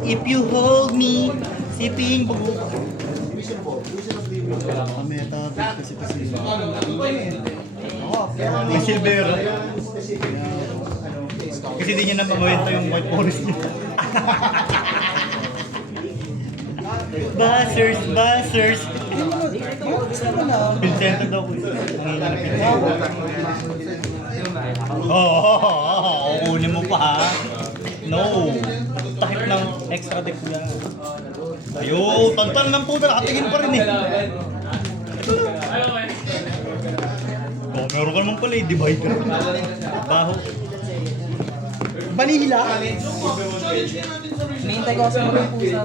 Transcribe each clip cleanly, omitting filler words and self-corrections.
If you hold me, siping bugo. Yung silvero. Kasi di niya na mamawento yung white forest niya. Buzzers, buzzers. Pincento daw ko. Oo, kunin mo pa ha. No. Takip ng extra tip niya. Ayo, tantan lang po na. Nakatingin pa rin eh. Oh, meron ka naman pala eh. Divider. Baho. Vanilla? Nihintay ko kasi mag-yung pusa.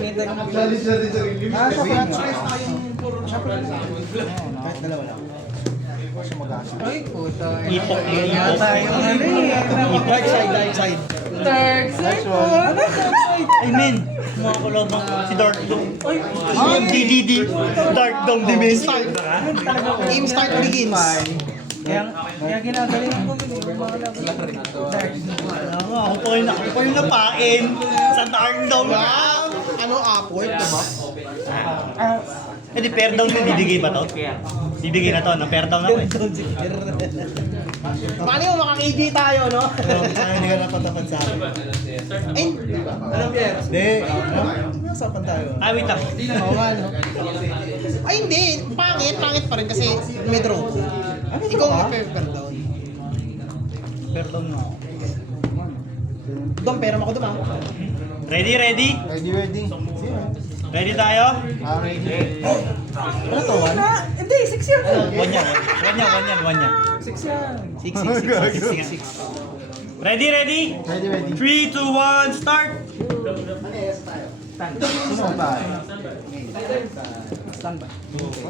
Nihintay ko mag-yung Kahit dalawa lang. Ay, puta. Ipok mo. Yata yung ano eh. Dark side, dark side. Dark side po. Ay men, mga kulot ng si Dark Dome. Ay, DDD. Dark Dome Dimension. Game start begins. Kaya ginagaling ko Dark. Ako pa yung napain sa Dark Dome. Ano, upward na ba? Eh di pair down mo, bibigay ba to? Bibigay na to, na pair down ako eh. Paano yung makaka-AJ tayo, no? Hindi ka napatapan sa akin. Ay, anong Pierre? Hindi, nasapan tayo. Ah, wait lang. Oo nga, no? Ay, hindi. Pangit pa rin kasi may draw. Ikaw mag-pair down. Pair down mo ako. Dom, pera mo ako dum, ah. Ready? Ready. Ready tayo? Ano to, one? Hindi, 6 yan. One yan. 6 yan. 6. Ready? Ready. 3, 2, 1, start! Standby.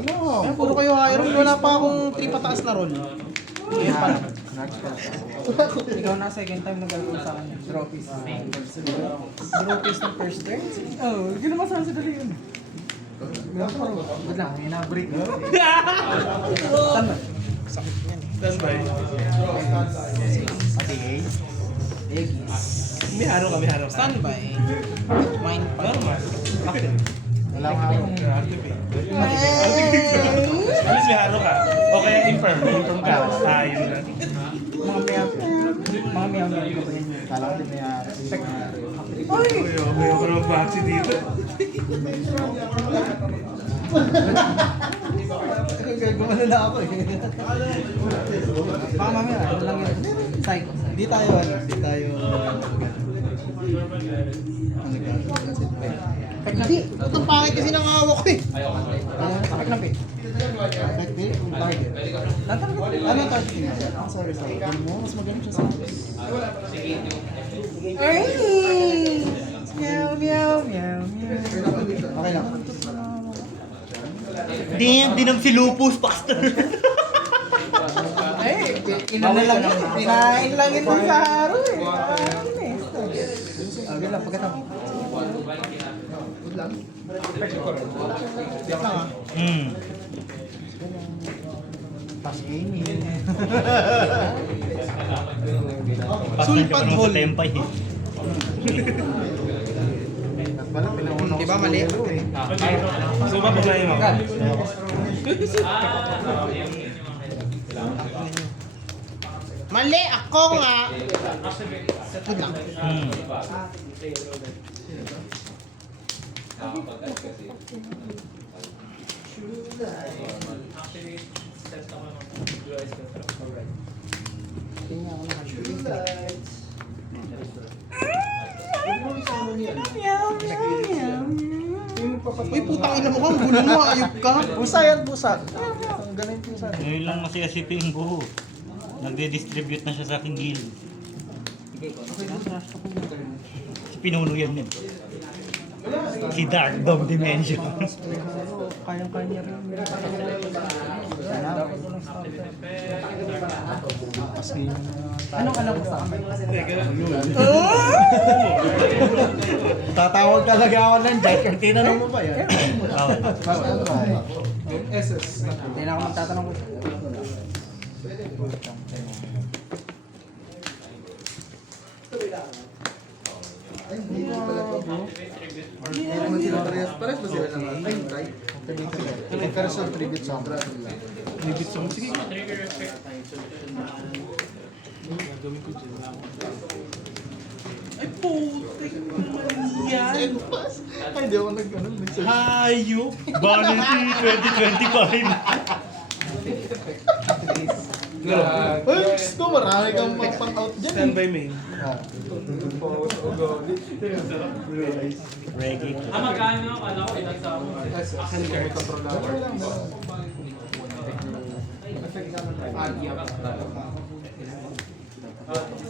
Ano? Puro kayo iron. Wala pa akong 3 pataas na roll. Ayan pa lang. Ikaw na second time nag-alpon sa akin. Draw piece. Draw piece ng first turn. Oh, hindi naman sa dali yun. Good lang, may na-break. Standby. May haro ka. Standby. Mind pa. Wala kang haro. Alis may haro ka. O kaya infirm ka. Yun na. Mga meow meow ko ba yun? Kala ko din may haro. Ay! May ako ng vaccine dito. Gumano na ako eh. Baka mamaya, ano lang yun? Psycho. Hindi tayo. Hindi. Itong pangit kasi nang hawak ko eh. Sakit ng pit. Target. Ano target niya? Sorry. Ano mo? Mas magaling siya sa akin. Ay! Meow, meow, meow, meow. Okay lang. Damn, dinam si Lupus, pastor. Ay, kinain lang yun ng sa haro eh. Okay lang, pagkatapos. Sulpad hole. Tempay. Di ba mali? So ba paglayin mo? Mali! Ako nga! Good lang. Uy, putang ina mo kang gulo mo, ayop ka. Pusa yan, pusa. Ganun pusa. Ngayon lang masiyasipin ko. Nagde-distribute na siya sa aking guild. Si Pinuno yan yun. Si Dark Dome Dimension. Kayang-kanya rin. Anong alam mo sa akin? Tatawag talaga ako ng Jack. Tinanong mo ba yan? Hindi na ako magtatanong ko. naman sila parehas. Parehas ba sila ng ay, type? Pero sa tribute song. Tribute song. Sige. Gagawin ko dyan. Ay, putik naman yan. Ay, di ako nag-ano. Hayop. Vanity 2025. Ay, gusto marami kang mag-pang-out dyan. Stand by main. Reggae. Magkano? Kala ko ilang sa ako.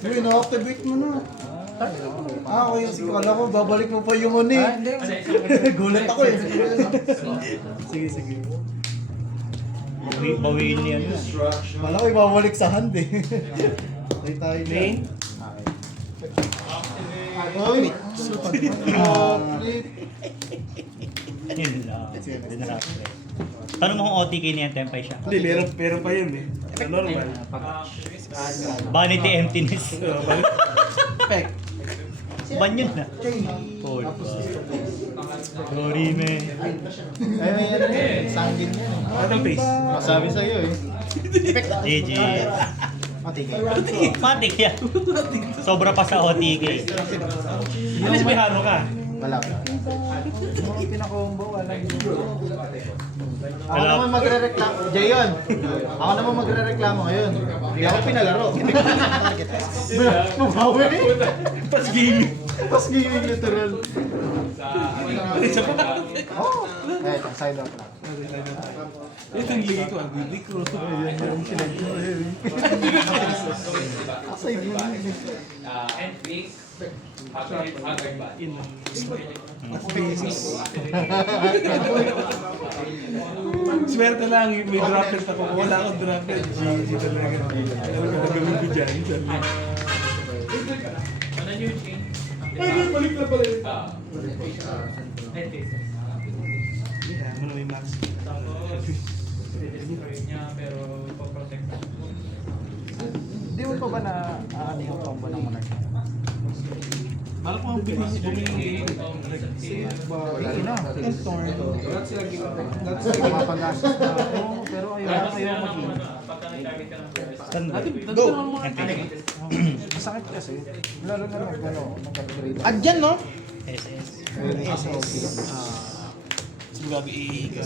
Yun, na-activate mo na. Okay, sige, kala ko, babalik mo pa yung ano eh. Gulat ako eh. Sige, sige. Bawiin niya yun. Kala ko, ibabalik sa hand eh. Tayo tayo dyan. Main. Oy! Yun lang. Yun na lang. Tanong mo kung OTK niya, tempay siya. Hindi, meron pa yun eh. Normal. Vanity emptiness. Pek. Ban yun na. Paul. Sorry, me. Ay, may ano eh. Sanggin yan. Anong face? Masabi sa'yo eh. GG. Matigay. Matik yan. Sobra pa sa OTK. At least may haro ka. Wala. Yung pinakombo, wala Ako naman magre-reklamo. Jayon, ako naman magre-reklamo ngayon. Hindi ako pinalaro. Mabawi. Pas gaming. Pas gaming literal. Isa pa. Oo. Eh, side up lang. Ito ang ligi ko. Ang ligi ko. Side mo lang. And fix. Swerte lang, may droplet ako. Wala akong droplet. GG talaga. Ano ka gagawin ko dyan? Ano yung chain? Ay, balik na pala yun. And fixes. Ano na may max? Tapos, i-destroy niya pero pa-protect. Hindi mo pa ba na ano yung combo ng Monarch? Parang kung bumili Hindi na. Entorn. Mapagastos na. Oo, pero ayaw mag-in. Pagka nag-target ka ng first. Saan ba? Go! Empty. Masakit kasi. Lalo na nag-upgrade. Adyan, no? SS. Mas magabi iiga.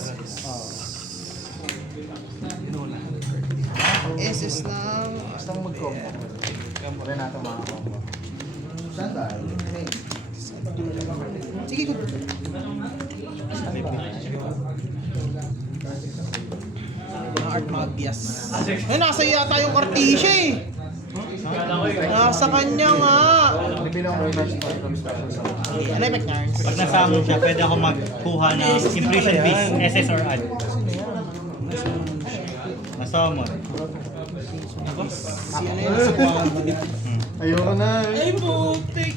SS lang. Basta mag-combo. Rin natin mga combo. Saan ba? Sige, go. Mga art mga bias. Ay, nasa yata yung Cartesia eh. Nasa kanya nga. Bibilang mo yung special sa Ano effect niya? Pag nasamon siya, pwede ako magkuha ng impression base, SS or add. Nasamon. Si ano yun? Si Juan. Ayoko na. Ay, putik!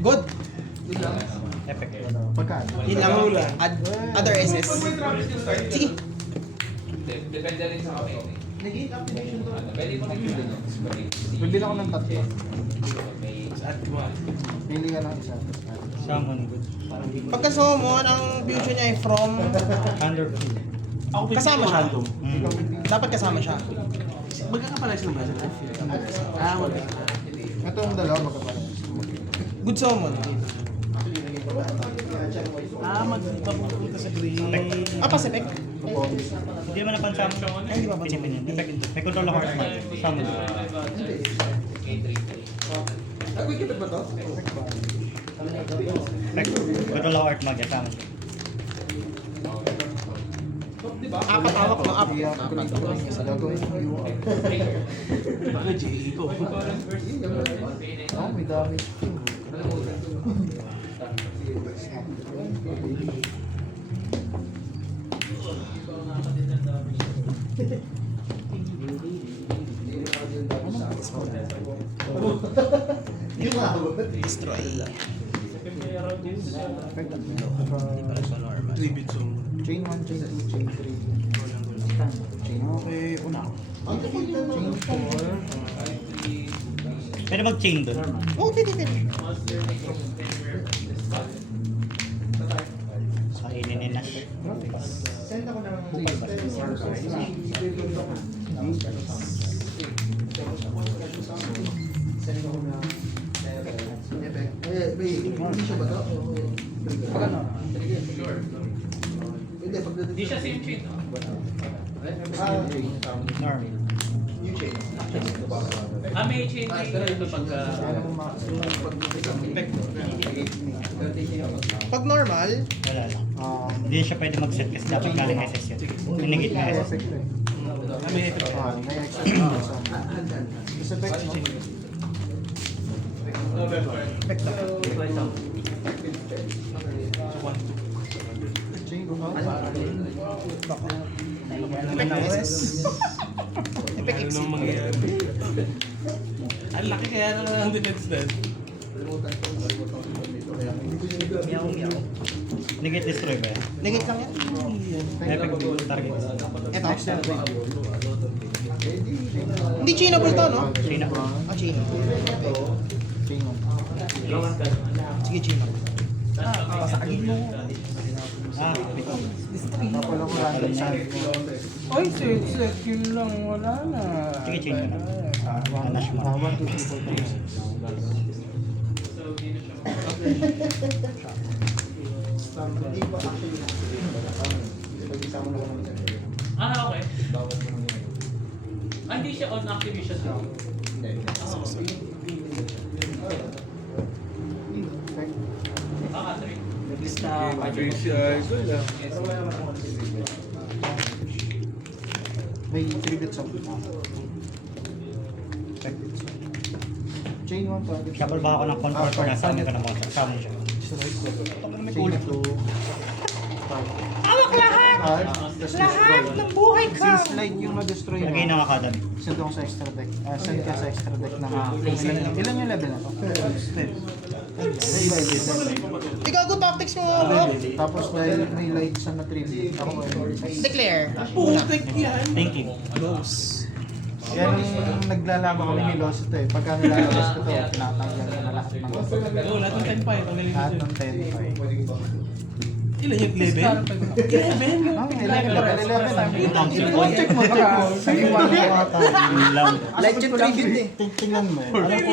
Good. Epic. Pagkaan? Yun lang. Add other SS. Sige. Depende rin sa kami. Bibili ako ng tatlo. Saan mo? Pili ka ng isa. Summon, good. Pagka summon, ang fusion niya ay from... Thunderfield. Ako Kasama siya. random. Dapat kasama siya. Magkakapalas ng basa na? Ah, wala. Ito yung dalawa magkapalas. Good summon. Magpapunta sa green. Ah, Pacific. Hindi mo napansamon. Ay, hindi ba pansin? Pinipinin. Effect. May control ako heart mark. Summon. Ay, wait, kita ba ito? Effect. Control ako heart mark. Summon. Apat hawak ng up. Gagawin yung Ano, J.E. ko? Oh, may damage. Destroy. Tribute song. Chain 1, chain 2, chain 3. Chain Okay, una. Chain 4. Pwede mag-chain doon. Oh, pwede. Kainin ni Nash. Send ako ng hindi siya ba ito? Hindi, pagdating Di siya same chain, no? Norm. new chain. May chain ito pagka... Pag normal, Wala lang. Hindi siya pwede mag-set kasi dapat galing SS yun. Pinigit na SS. May ito. May extra. Sa effect, no? Chain, Ano nang mangyayari? Ang laki kaya na lang ang defense din. Negate destroy ba yan? negate lang yan. Effect target. Ito. Hindi chainable to, no? China. Ah, chain. chain. Sige, chainable. Tapos ako random sand. Ay, set yun lang, wala na. Sige, chain mo na. Nash mo. 1, 2, 3, 4, 5. So, di na siya. Hindi pa actually pag-isama na ko naman. Okay. Hindi siya on activation. Three. Ito lang. May 3 bits of chain 1 target. Shuffle ba ako ng control ko na summon ko ng monster? Summon siya. Chain 2. Hawak lahat! Lahat ng buhay ka! Since light yung na-destroy mo, Lagay ng academy. send ako sa extra deck. Send ka sa extra deck ng ilan yung level na to? 10. Ikago tactics mo, Rob. Tapos dahil may light siya na tribute, ako Declare. Putek yan! Thinking. yan yung naglalaban kami ni Lost ito eh. Pagka nilalabas ko ito, tinatanggal ko na lahat ng Oo, lahat ng 10 pa yun. lahat ng 10. Ilan yung level? 11 yung Ah, 11. Ang check Check mo, check mo. Sige, 1 ko ata. lang. Light yung tribute eh. Tingnan mo. Alam ko,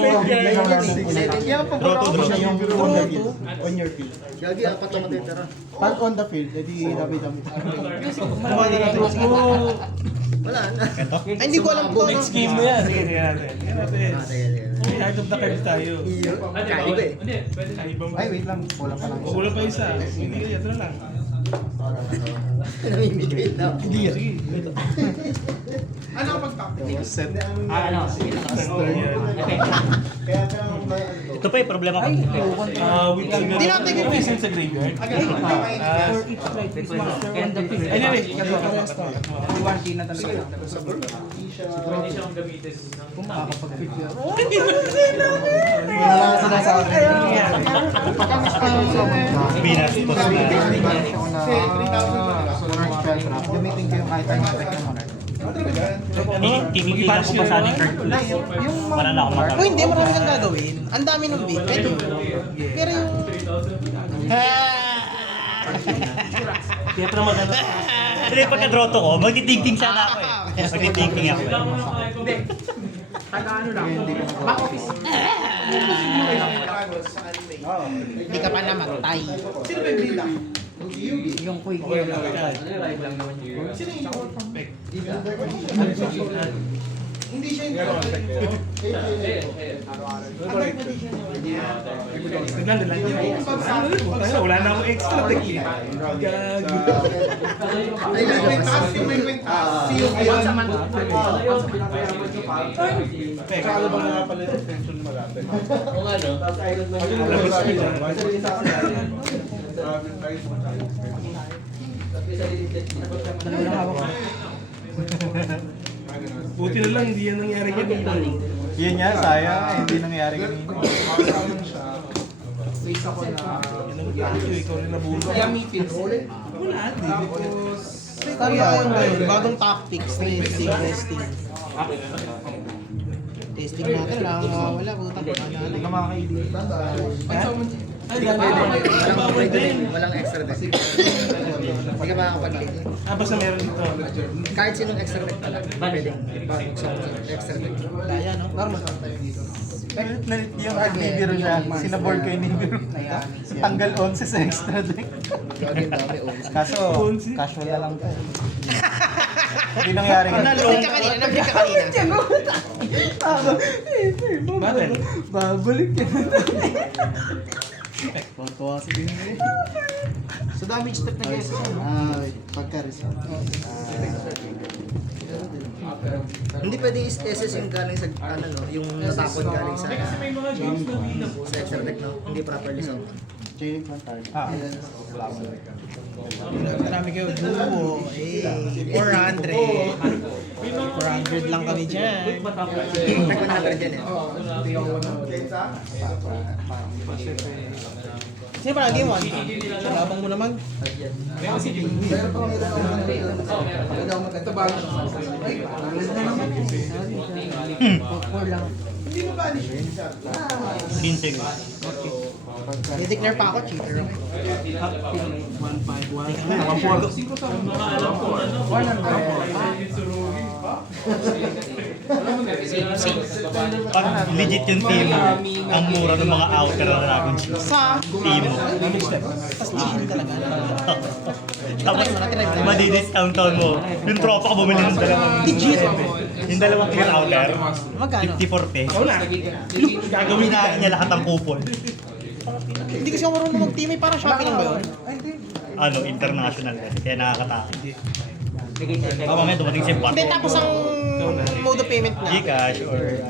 yan pa Draw to draw. siya yung on the field. On your field. Gagi, apat na matitira. Pag on the field, edi dami-dami. Ito. Ay, hindi ko alam to. Next game mo yan. Sige, tingnan natin. Tingnan natin. May Heart of the Cards tayo. Hindi, pwede na. Ay, ibang... Ay, wait lang. Wala pa lang. Kulang pa isa. Hindi kaya, ito na lang. Hindi yan. Sige. Set. Ito pa yung problema ko. With Hindi natin yung present sa graveyard. Anyway, Iwan na talaga. Pwede siyang gamitin. Wala ka sinasabi. Pinas, boss na. Gamitin ko yung kahit anong effect ng monarch. Kikikita ko pa sa ating card plus. Wala na akong Oh, magagawa. hindi, marami kang gagawin. Ang dami ng bait. Pero yung... kaya pero maganda. Hindi, pagka-draw to ko, magtitingting sana ako eh. Magtitingting ako. Hindi ka pa namatay. Yung quick yun. Naglalala lang yun. Wala na akong extra deck eh. Gago. Kala ba nga pala yung extension ni Malate? Labas ko yan. Buti na lang, hindi yan nangyari kanina. Yun nga, sayang. Hindi nangyari kanina. Ikaw rin nabulo. Wala, di. Kaya yung ngayon, bagong tactics, testing. Testing natin, wala. Puta, Hindi ka makakailitan dahil... Walang extra deck. Hindi ka makakapag-link. Basta meron dito. Kahit sinong extra deck pala. Pwede. Extra deck. Daya, no? Normal. Yung nagbibiro siya, sinaboard kay Nibiru. Tanggal 11 sa extra deck. Kaso, casual na lang to. Hindi nangyari ka. Nablik ka kanina, nablik ka kanina. Battle. Babalik yan. Tuwa si Nibiru. So damage step na guys. Wait. Pagka-resolve. Hindi pwede SS yung galing sa ano no, yung natapon galing sa extra deck no. Hindi properly so. Chaining lang tayo. Marami kayo duo. 400. 400 lang kami dyan. Tag 100 yan eh. Sino pa lagi mo? Labang mo naman. Ginseng. Dideclare pa ako, cheater. Pag legit yung team, ang mura ng mga outer na Dragon Cheese. Sa Team. tas di shield talaga. Tapos, madi-discount mo. Yung tropa ko bumili ng dalawang... Legit. Yung dalawang clear outer. Magkano? 54 pesos. Gagawin na niya lahat ng kupon. Hindi kasi ako marunong mag-team, parang Shopee lang ba yun? Ano, international kasi. Kaya nakakatakot. Baka mamaya dumating si Bart. Hindi, tapos ang mode of payment na. Gcash or...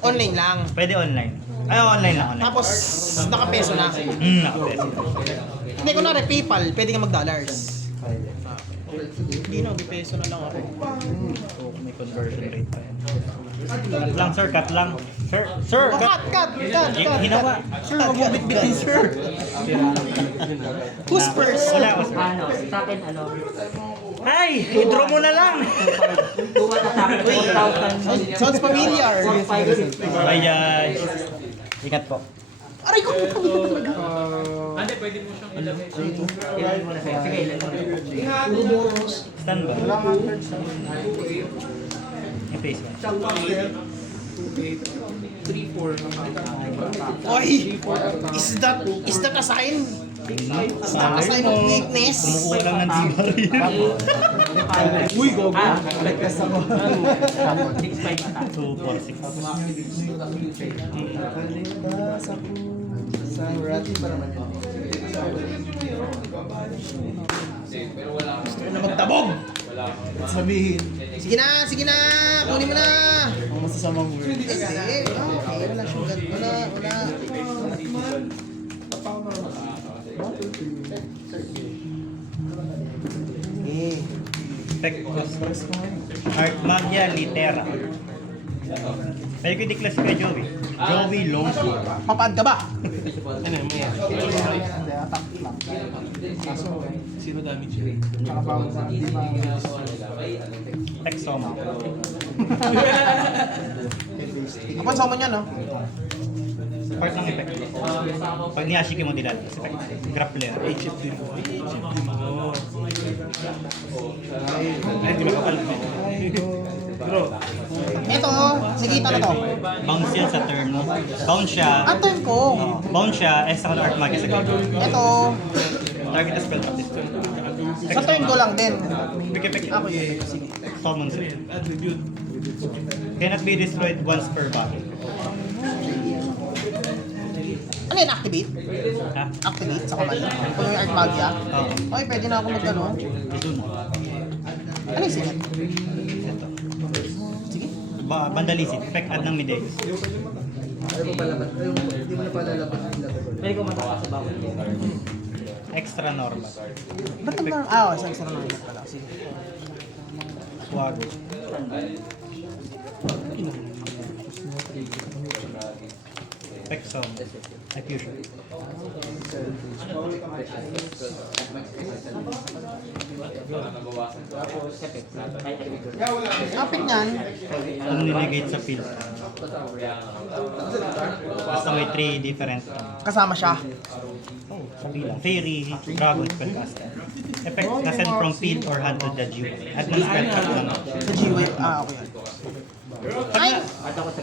Online lang. Pwede online. Ay, online lang. Online. Tapos, naka-peso na. Nakapeso. Hindi, kunwari, PayPal, pwede ka mag-dollars. Hindi no, peso na lang ako. So, may conversion rate pa yan. Cut lang, sir. Cut lang. Sir, sir! Oh, cut. Hinawa. Sir, wag mo bitbitin, sir. Who's first? Wala ako, sir. Sa akin, Ay! I-draw mo na lang! Sounds familiar. Ayan. Ingat po. Aray ko! Hindi, pwede mo siyang ilagay. Stand ba? Yung face one. Oy! Is that a sign? Is that a sign of weakness? Kumukuha lang ng D-barrier. Uy, gogo. 2, 4, 6. Sa Rati pa naman yun. Gusto ko na magtabog! Sabihin. Sige na! Kunin mo na! Ang masasamang word. Hindi, okay, wala sugat. Wala. Pectus. Art Magia Litera. Pwede ko i-declass kay Joey. Joey Longsy. Papaad ka ba? Ano, may Attack lang. Kaso, zero damage yun. nakabawang sa di ba? Texoma. Kapan sa mo niya, no? Part ng effect. Pag ni-ashiki mo dilal. Grappler. HF din mo. Ay, di makapal. Bro, Ito, nakikita na to. Bounce yan sa turn mo. Bounce siya. Ang turn ko. Bounce siya. Extra Art Magia sa game. Ito, Target na spell practice. sa turn ko lang din. Piki-piki. Ako yun. Sige. Summons it. attribute. Cannot be destroyed once per battle. Ano yun, activate? Ha? Activate sa command. Kung yung Art Magia. Oo. Okay, pwede na ako mag-ano. Ito na. Ano yung sigat? Sige. Vandalism. Effect add ng Midex. Ayaw mo palabas. Hindi mo na palalabas yung laban. Pwede ko matakas sa bawal. Extra normal. Ba't naman? Ah, sa extra normal pala. Sige. Wag. Effect zone. Fusion. Kapit niyan. Ang ninegate sa field. Basta may 3 different Kasama siya. sa bilang. Fairy, Dragon, Spellcaster. Effect na send from field or hand to the GUI. At ng spellcast lang. Sa G-Wave. Okay. Ay,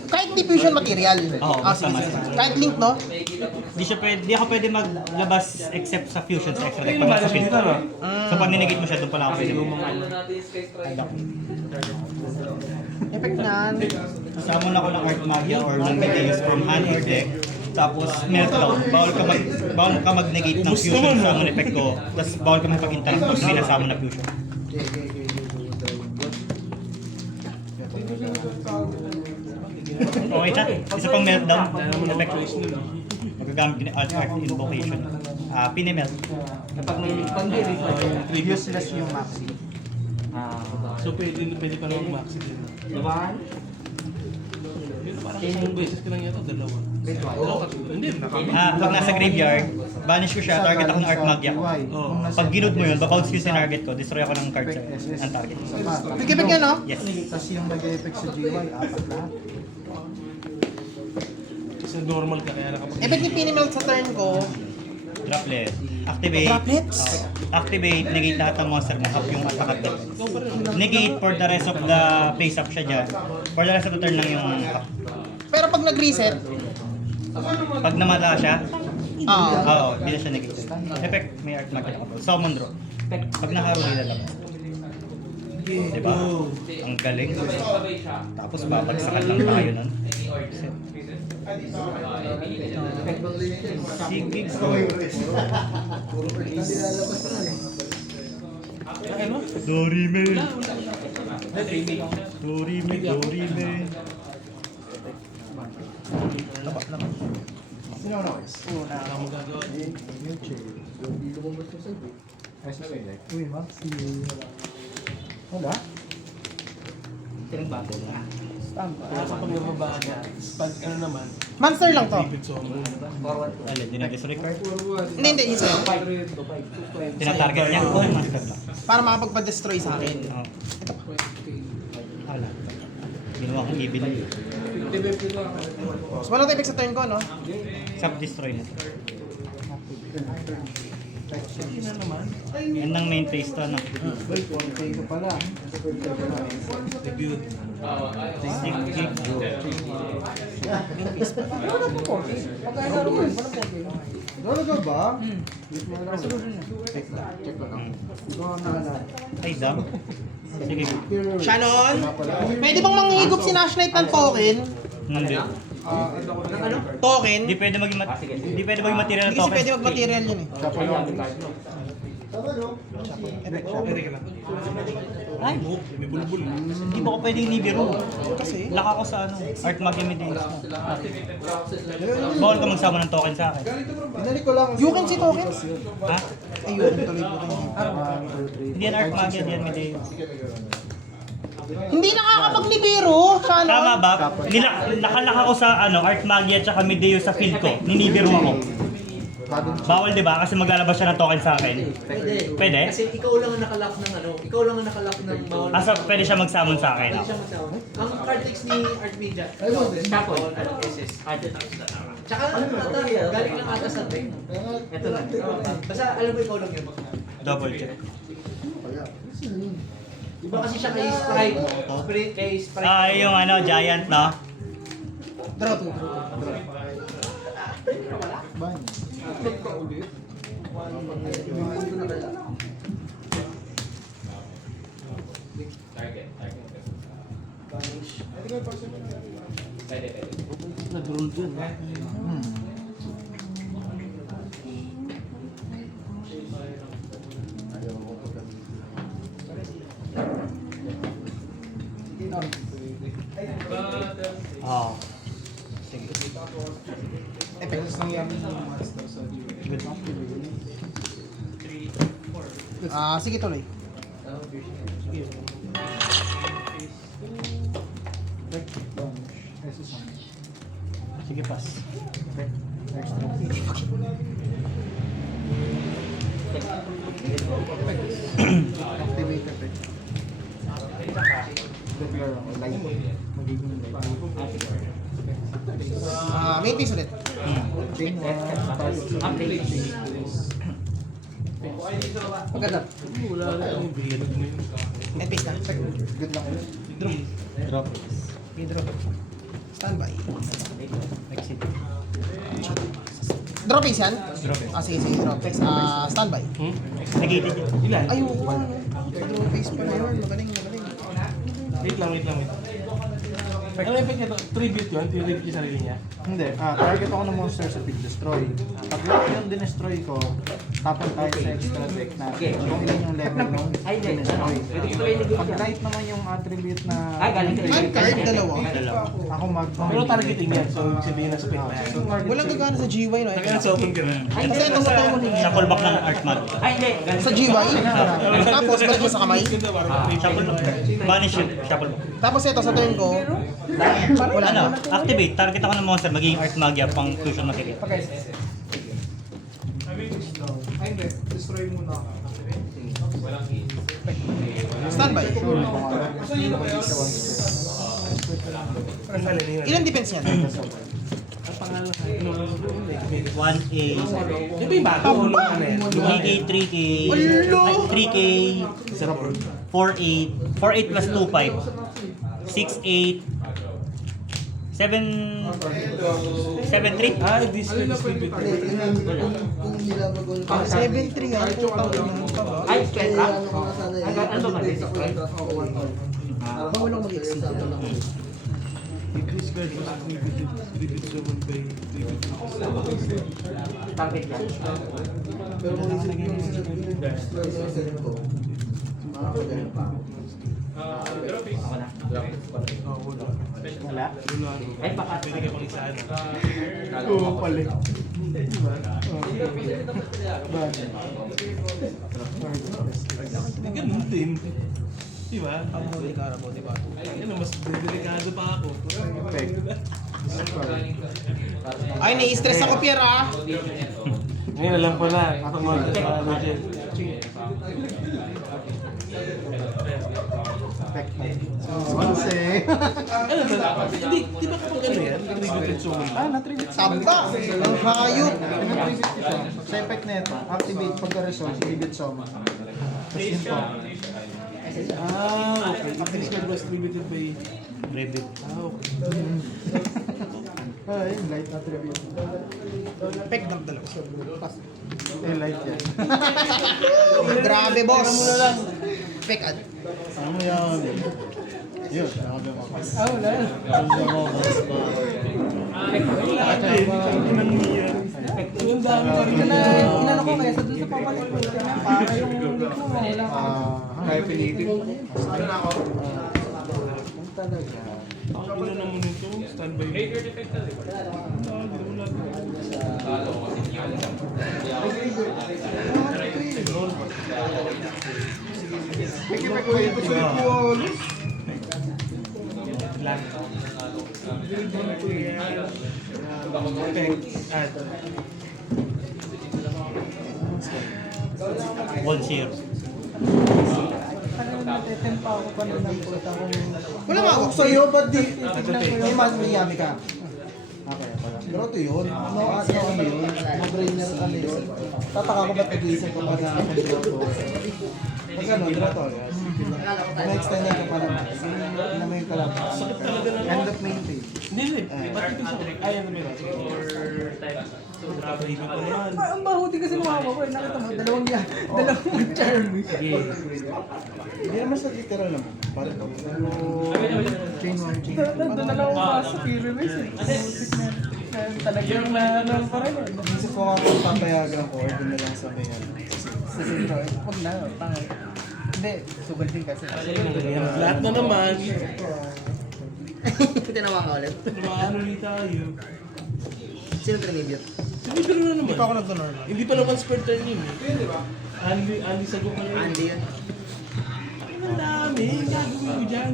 kahit di fusion material. Oo, basta sige, mas- sige. Kahit link, no? Di ako pwede maglabas except sa fusion sa extra deck pag nasa field. So pag ninegate mo siya, doon pala ako pwede Effect niyan. Summon ako ng Art Magia or ng Medeus from hand or deck. Tapos meltdown. Bawal ka mag-negate ng fusion sa summon effect ko. Tapos bawal ka magpag-interact pag hindi na-summon na fusion. Okay na. Isa pang meltdown effect. Magagamit din Art Invocation. Pinemelt. Kapag may pandemic, trigger. Useless yung maxi. So pwede pa naman maxi din. Yun parang isang beses ka lang yata, dalawa. Hindi, Pag nasa graveyard, banish ko siya, target ako ng Art Magia ko. Oo. Pag ginood mo yun, babounce ko yung target ko, destroy ako ng card sa ng target. Pikipik yan, no? Yes. Tapos yung nag-effect sa GY, apat lahat. Kasi normal ka kaya nakapag... Effect ni Pinimelt sa turn ko. Droplet. Activate. Droplets? Activate, negate lahat ng monster mo, half yung attack at defense. Negate for the rest of the face up siya dyan. For the rest of the turn lang yung half. Pero pag nag-reset, Pag namala siya, ah, oo, hindi na siya negate. Effect, may Art Magia ako. Summon draw. Pag naharo nila lang. Diba? Ang galing. Tapos babagsakan lang tayo nun. Sige ko. Dorime. Dorime. Sino na? Wala mo gagawa. Uy, maxi. Wala? Kaya kapag nababaan niya, pag ano naman, monster lang to. repeat so Alin, dinag-destroy card? Hindi, isa. Tinatarget niya? Oo, master lang. Para makapagpa-destroy sa akin. Oo. Wala. Ginawa kong evil. So, walang effect sa turn ko, no? Sub-destroy na to. hindi na naman. Yan ang main phase to, ano? Wait, 1K ko pala. Debut. Sige. Lolo ba? Check ko lang. Ikaw ang nakalala. Ay, dam. Sige. Shannon, pwede bang manghihigop si Nash Knight ng token? Hindi. Token? Hindi pwede maging material Hindi na kasi token. pwede mag-material yun eh. Pwede ka lang. Ay, May bulbul. hindi mo ko pwede inibiro. Kasi? Laka ko sa ano, Art Magia Medeus mo. Bawal ka magsama ng token sa akin. Binalik ko lang. Yukin si token? Ha? Ayun, tuloy ko rin. Hindi yan Art Magia, hindi yan Medeus. Hindi nakakapaglibero, Shannon. Tama ba? Nakalaka ko sa ano, Art Magia at saka Medeus sa field ko. Ninibiro ako. Bawal, di ba? Kasi maglalabas siya ng token sa akin. Pwede? Kasi ikaw lang ang nakalock ng ano, ikaw lang ang nakalock ng bawal. Asa pwede siya mag-summon sa akin. Pwede siya magsawa. Ang card tricks ni Art Media. Tapon, SS. Tsaka ata, galing lang ata sa deck. Ito lang. Basta alam mo ikaw lang yun. Double check. Iba kasi siya kay Sprite. Kay Sprite. Yung ano, giant, no? Draw 2. Ban. Nag-roll dyan. Oo. Sige. Ah, sige tuloy. Sige, pass. Extra. Activate effect. Declare ako. Light. Magiging light. Main piece ulit. Chain 1. Maganda. Wala na yung bilog na yun. Main piece na. Good lang. Drop. Withdraw. Standby. Exit. Draw face yan? Drop it. Sige, draw face. Standby. Negated yun. Ilan? Ay, oo. Draw face pa na yun. Magaling. Wait lang. Ano effect nito? Tribute yun? Tribute yung sarili niya? Hindi. Target ako ng monster sa Big Destroy. Pag lahat yung dinestroy ko, tapon tayo sa extra deck natin. Kung ilan yung level nung dinestroy. Pag light naman yung attribute na... Ang card, dalawa. Ako mag... Pero targeting yan, so ibig sabihin na split na yan. Walang gagana sa GY, no? Nakailan sa open ka na? Kasi ito sa tomo ninyo. Shuffle back ng art mag. Sa GY. Tapos, balik mo sa kamay. Shuffle back. Banish yun. Shuffle back. Tapos ito, sa turn ko, wala na. Ano? Activate. Target ako ng monster. Magiging art magia pang fusion makikita. Ay, hindi. Destroy muna. Standby. Ilan defense yan? Ang pangalan sa ino, 1A. di ba yung bago? Hulong ka na yan? 3K, 3K. Ulo! 3K. 4-8. 4-8 plus 2-5. 6-8. 7-3. Ah, this will distribute. 7-3 yan. Ay, Petra? Ano ba? Walang mag-exceed. If this card is distributed someone by Target yan. Pero kung isip yung destroy sa set ko, Wala? Ay, baka. pwede ka pang isaan. Oo, pala. Hindi ganun din. Di ba? Body ba? Ano, mas delikado pa ako. Ay, nai-stress ako, Pierre, ah. Ngayon alam ko na. Tungkol sa legend. Onse. Ano ba? Hindi, di ba kapag ano yan? Distributed someone. Na-tribute. Tamba! Ang hayop! Na-tribute ito. Sa effect na ito, activate pagka-resolve, tribute soma. Tapos yun po. Ah, okay. If this card was distributed by... Review. Ah, okay. Yun, light na tribute. Pek ng dalawa. Light yan. Grabe, boss! Pek ad. Ano yan? Yun, sabi mo. Yung dami pa rin na... inano ko kaya sa doon sa pabalik ko na para yung ulit mo wala ka. Kaya pinitin. Talaga. Ano naman ito? Standby. Piki-piki ko yung wall. Lang. Add. 1-0. Ano natitempa ako pa na ng puta kung... Wala nga ako. Sa'yo, ba't di titignan ko yung mas mayami ka? Okay, pala. Pero ito yun. No, ano yun? No-brainer ano yun. Tataka ko ba't nag-iisip ko pa sa control. Pag ano, draw to. Na-extend ko pa naman. Tingnan mo yung kalabas. End of main page. Hindi. Ba't ito sa... Ay, ano ba yun? Grabe ko naman. Ang bahuti kasi mukha ko. Nakita mo, dalawang charm. Hindi naman sa literal naman. Para to. Chain 1, chain 2. Nandun na lang ako pasok. Pyramis eh. Talagang na ano pa rin. Isip ko nga kung papayagan ko or doon na lang sa may ano. Sa sentro. Huwag na. Pangay. Hindi. Sugal din kasi. Lahat na naman. Tinawa ka ulit. Ano ulit tayo? Sino tribute? Hindi pero na naman. Hindi pa ako nagdo-normal. Hindi pa naman spare turn yun eh. Andy sagot na yun. Andy yan. Ang dami. Gagawin ko dyan.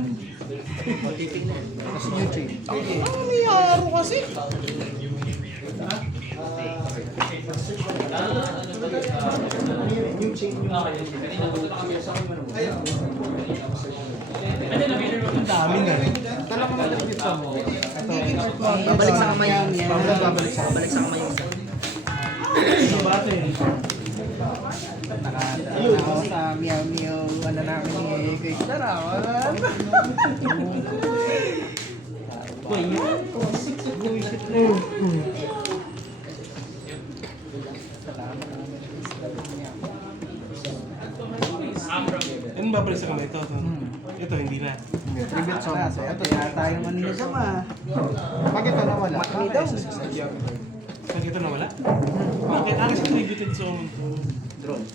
Kasi new chain. Ano may haro kasi? New chain. Ang dami na rin. Talaga naman nagkita mo. Babalik sa kamay yung babalik sa kamay yung Ang bata eh. Ako sa Meow Meow, ano namin ni Quick Tara. Ano babalik sa kamay ito? Ito, hindi na. Tribute song. So, ito yata yung ano niya sama. Bakit ito nawala? Pag ito nawala? Bakit? Kasi tributed song ito. drone.